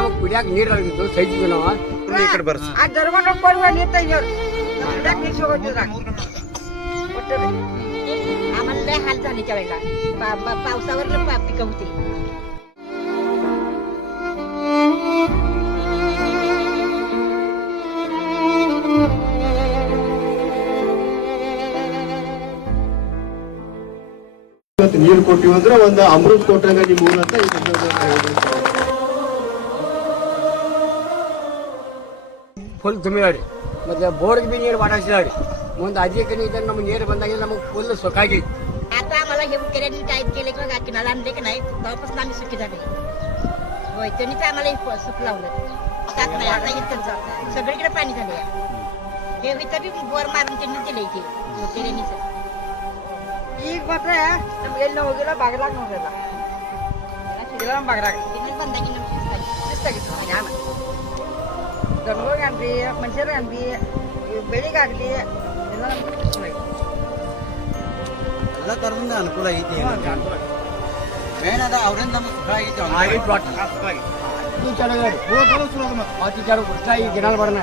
ನಮಗೆ ಕುಡಿಯಾಕ ನೀರು ಆಗಿದ್ದು ಸೈತಿದ್ವಿ ನಾವು ಈ ಕಡೆ ಬರ್ಸ್ ಆ ದರ್ಗೊಂಡ್ ಹೋಗ್ಬಾರ್ದು ನಿಂತ ಕುಡಿಯಾಕ ನೀರು ಹೋಗೋದಿಲ್ಲ आम्हाला लय हाल झाले त्यावेळेला पावसावर पिकं होती ನೀರು ಕೊಟ್ಟಿವಿ ಅಂದ್ರೆ ಒಂದು ಅಮೃತ ಕೊಟ್ಟಾಗ ನಿಮ್ಮ ಊರಂತ ಫುಲ್ ತುಂಬಿದಾಡಿ ಮತ್ತೆ ಬೋರ್ಗೆ ಬಿ ನೀರು ವಾಟಾಸಿದಾಡಿ ಮುಂದೆ ಅಧಿಕನೇ ಇದ್ದಾಗ ನಮ್ಗೆ ನೀರು ಬಂದಾಗ ನಮಗೆ ಫುಲ್ ಸೊಕ್ಕಾಗಿ आता आम्हाला हे केल्याने टाईट केले किंवा किनाला आणले की नाही तेव्हापासून आम्ही सुखी झाले होय त्यांनीच आम्हाला हे सुख लावलं टाक नाही आता इथं सगळीकडे पाणी झाले हे इथं बी बोर मारून त्यांनी दिले इथे केल्यानीच ಈಗ ಮಾತ್ರ ನಮ್ಗೆ ಎಲ್ಲಿ ಹೋಗಿಲ್ಲ ಬಾಗಲಾಗ ನೋಡಿಲ್ಲ ಇಲ್ಲ ಬಾಗಲಾಗ त्यांनी ಬಂದಾಗಿ ನಮ್ಗೆ ಶಿಸ್ತಾಗಿತ್ತು ದನಗಳಿಗೆ ಅನ್ರಿ ಮನುಷ್ಯರಿಗೆ ಅನ್ರಿ ಬೆಳಿಗಾಗ್ಲಿ ಎಲ್ಲ ನಮ್ಗೆ ಶಿಸ್ತಾಗಿತ್ತು ಎಲ್ಲ ತರದಿಂದ ಅನುಕೂಲ ಐತಿ ಮೇನ್ ಅದ ಅವ್ರಿಂದ ನಮ್ಗೆ ಸುಖ ಐತಿ ಚೆನ್ನಾಗಿ ಚೆನ್ನಾಗಿ ಈ ದಿನಾಲ್ ಬರೋಣ